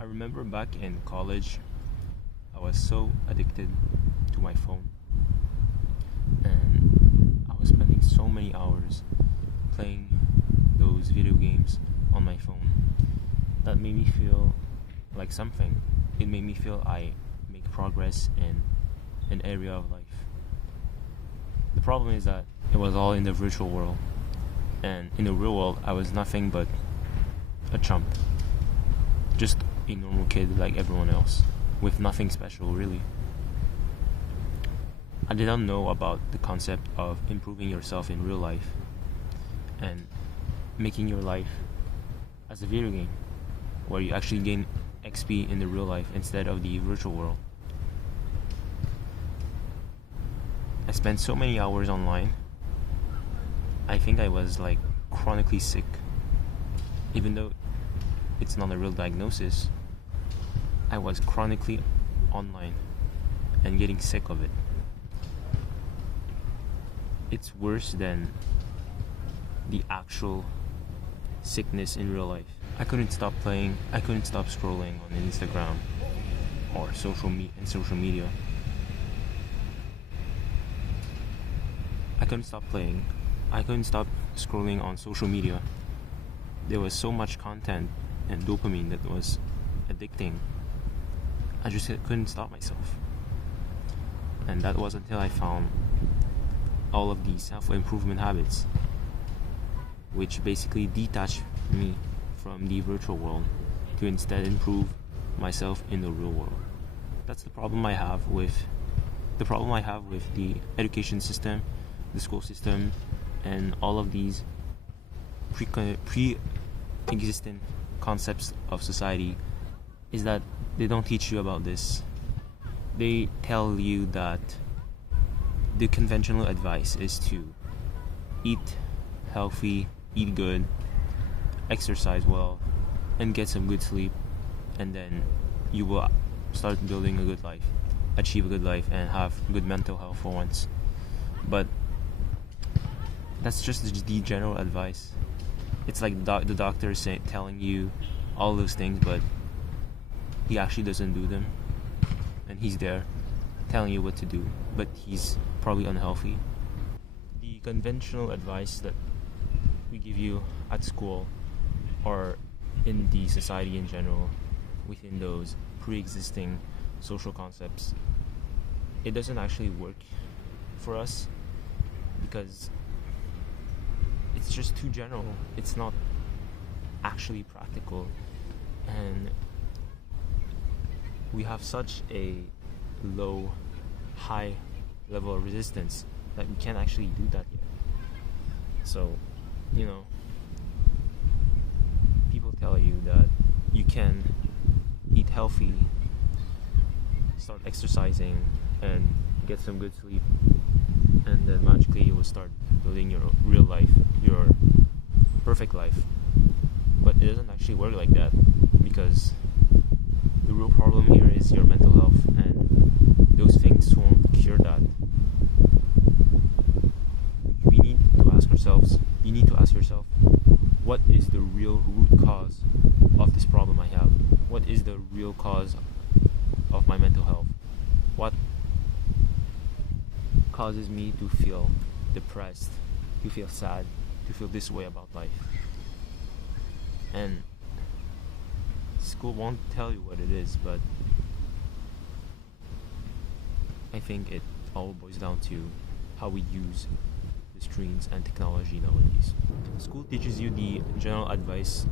I remember back in college, I was so addicted to my phone, and I was spending so many hours playing those video games on my phone. That made me feel like something. It made me feel I make progress in an area of life. The problem is that it was all in the virtual world, and in the real world, I was nothing but a chump. Just a normal kid like everyone else, with nothing special really. I did not know about the concept of improving yourself in real life and making your life as a video game, where you actually gain XP in the real life instead of the virtual world. I spent so many hours online. I think I was like chronically sick, even though it's not a real diagnosis. I was chronically online and getting sick of it. It's worse than the actual sickness in real life. I couldn't stop playing. I couldn't stop scrolling on Instagram or social media. I couldn't stop playing. I couldn't stop scrolling on social media. There was so much content and dopamine that was addicting. I just couldn't stop myself. And that was until I found all of these self-improvement habits, which basically detach me from the virtual world to instead improve myself in the real world. That's the problem I have with the education system, the school system, and all of these pre-existing concepts of society, is that they don't teach you about this. They tell you that the conventional advice is to eat healthy, eat good, exercise well, and get some good sleep, and then you will start building a good life, achieve a good life, and have good mental health for once. But that's just the general advice. It's like the doctor telling you all those things, but he actually doesn't do them, and he's there telling you what to do, but he's probably unhealthy. The conventional advice that we give you at school or in the society in general, within those pre-existing social concepts, it doesn't actually work for us because it's just too general. It's not actually practical, and we have such a high level of resistance that we can't actually do that yet. So, people tell you that you can eat healthy, start exercising, and get some good sleep, and then magically you will start building your real life, your perfect life. But it doesn't actually work like that, because the real problem here is your mental health, and those things won't cure that. You need to ask yourself, what is the real root cause of this problem I have? What is the real cause of my mental health? What causes me to feel depressed, to feel sad, to feel this way about life? And school won't tell you what it is, but I think it all boils down to how we use the screens and technology nowadays. School teaches you the general advice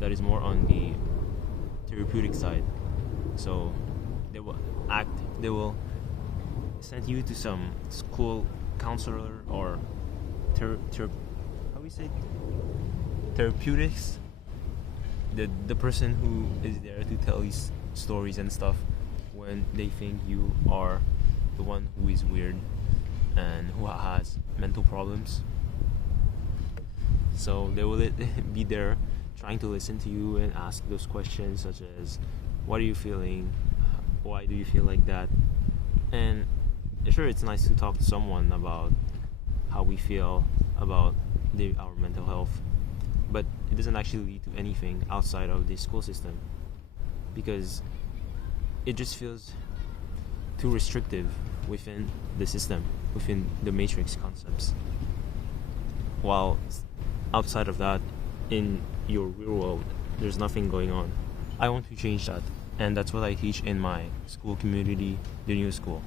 that is more on the therapeutic side. So they will send you to some school counselor or therapeutics, the person who is there to tell you stories and stuff when they think you are the one who is weird and who has mental problems. So they will be there trying to listen to you and ask those questions such as, what are you feeling? Why do you feel like that? And sure, it's nice to talk to someone about how we feel about our mental health, but it doesn't actually lead to anything outside of the school system. because it just feels too restrictive within the system, within the matrix concepts. While outside of that, in your real world, there's nothing going on. I want to change that, and that's what I teach in my school community, the New School.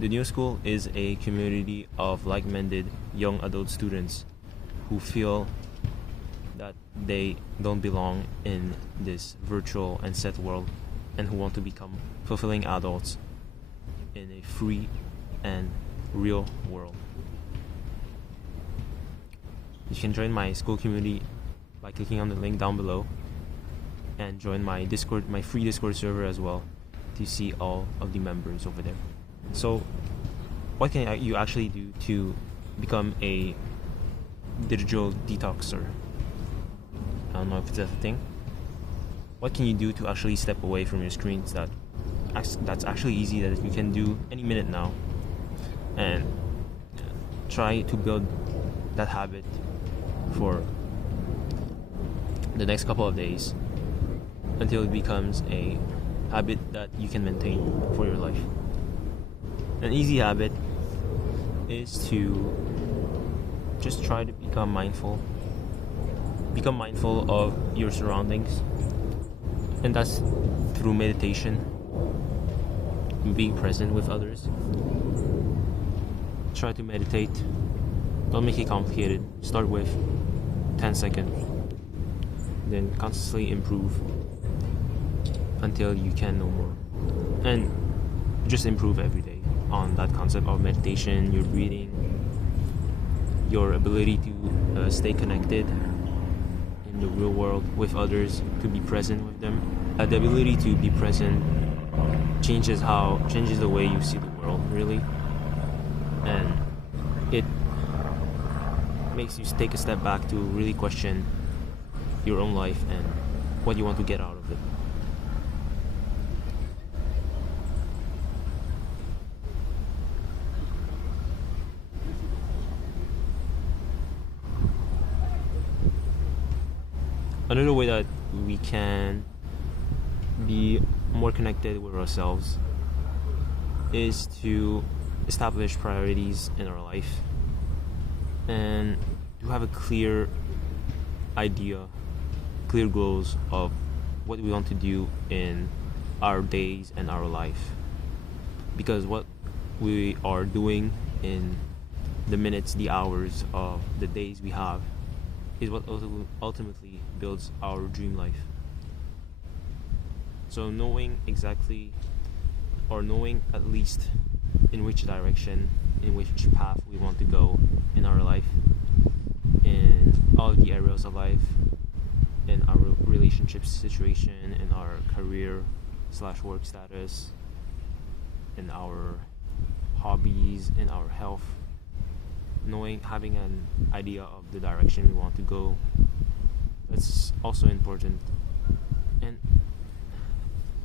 The New School is a community of like-minded young adult students who feel that they don't belong in this virtual and set world, and who want to become fulfilling adults in a free and real world. You can join my school community by clicking on the link down below, and join my Discord, my free Discord server as well, to see all of the members over there. So, what can you actually do to become a digital detoxer? I don't know if it's a thing. What can you do to actually step away from your screens? That's actually easy, that you can do any minute now, and try to build that habit for the next couple of days until it becomes a habit that you can maintain for your life. An easy habit is to just try to become mindful of your surroundings, and that's through meditation, being present with others. Try to meditate. Don't make it complicated. Start with 10 seconds, then constantly improve until you can no more, and just improve every day on that concept of meditation, your breathing, your ability to stay connected in the real world with others, to be present with them. The ability to be present changes the way you see the world, really, and it makes you take a step back to really question your own life and what you want to get out of it. Another way that we can be more connected with ourselves is to establish priorities in our life and to have a clear idea, clear goals of what we want to do in our days and our life. Because what we are doing in the minutes, the hours of the days we have is what ultimately builds our dream life. So knowing exactly, or knowing at least in which direction, in which path we want to go in our life, in all the areas of life, in our relationship situation, in our career/work status, in our hobbies, in our health. Having an idea of the direction we want to go, that's also important, and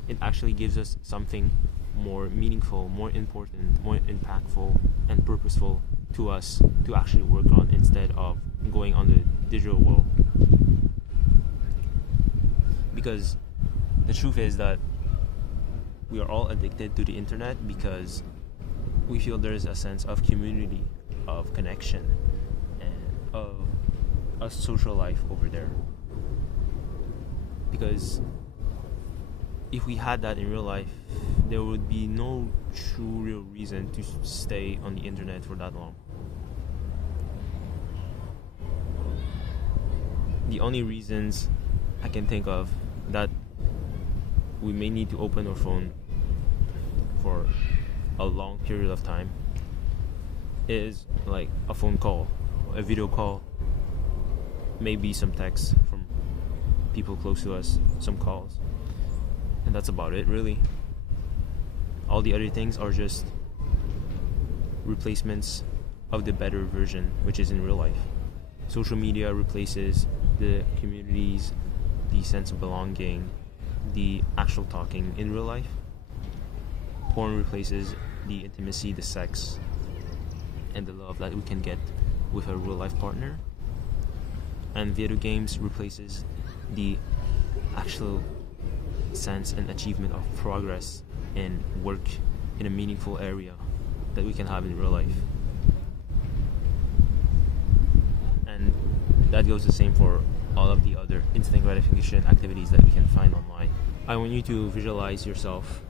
it actually gives us something more meaningful, more important, more impactful and purposeful to us to actually work on, instead of going on the digital world. Because the truth is that we are all addicted to the internet because we feel there is a sense of community, of connection, and of a social life over there. Because if we had that in real life, there would be no true real reason to stay on the internet for that long. The only reasons I can think of that we may need to open our phone for a long period of time is like a phone call, a video call, maybe some texts from people close to us, some calls, and that's about it, really. All the other things are just replacements of the better version, which is in real life. Social media replaces the communities, the sense of belonging, the actual talking in real life. Porn replaces the intimacy, the sex, and the love that we can get with a real life partner. And video games replaces the actual sense and achievement of progress and work in a meaningful area that we can have in real life. And that goes the same for all of the other instant gratification activities that we can find online. I want you to visualize yourself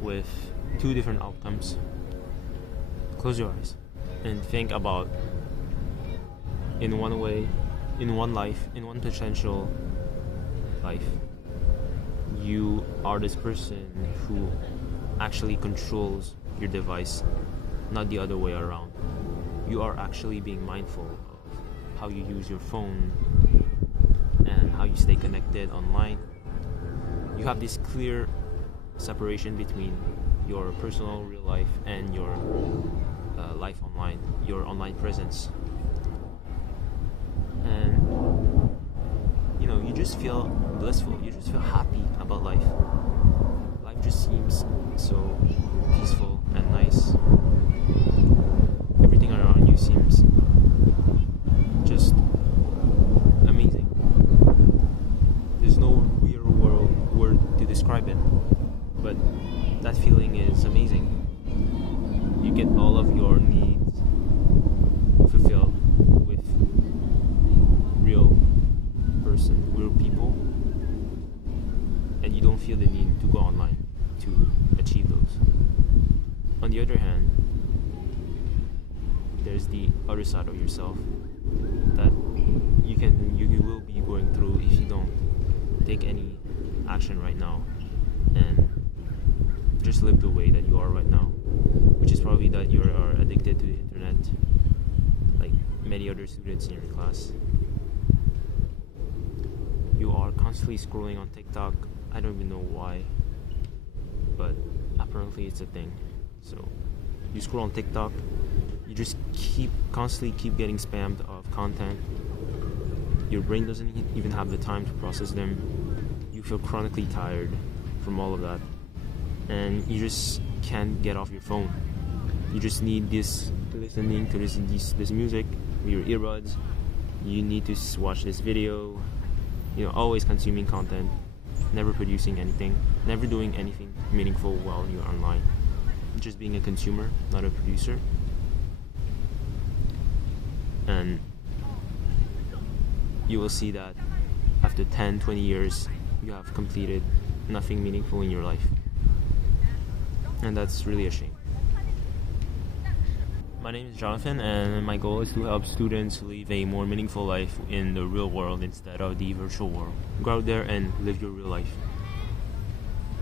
with two different outcomes. Close your eyes and think about, in one way, in one life, in one potential life, you are this person who actually controls your device, not the other way around. You are actually being mindful of how you use your phone and how you stay connected online. You have this clear separation between your personal real life and your life online, your online presence. And you just feel blissful, you just feel happy about life. Life just seems so peaceful and nice. Everything around you seems just amazing. There's no real world word to describe it, but that feeling is amazing. You get all of your needs fulfilled with real people, and you don't feel the need to go online to achieve those. On the other hand, there's the other side of yourself that you will be going through if you don't take any action right now and just live the way that you are right now, which is probably that you are addicted to the internet like many other students in your class. You are constantly scrolling on TikTok. I don't even know why, but apparently it's a thing. So you scroll on TikTok, you just constantly keep getting spammed of content. Your brain doesn't even have the time to process them. You feel chronically tired from all of that, and you just can't get off your phone. You just need listening to this music with your earbuds. You need to watch this video. Always consuming content, never producing anything, never doing anything meaningful while you're online. Just being a consumer, not a producer. And you will see that after 10, 20 years, you have completed nothing meaningful in your life. And that's really a shame. My name is Jonathan, and my goal is to help students live a more meaningful life in the real world instead of the virtual world. Go out there and live your real life.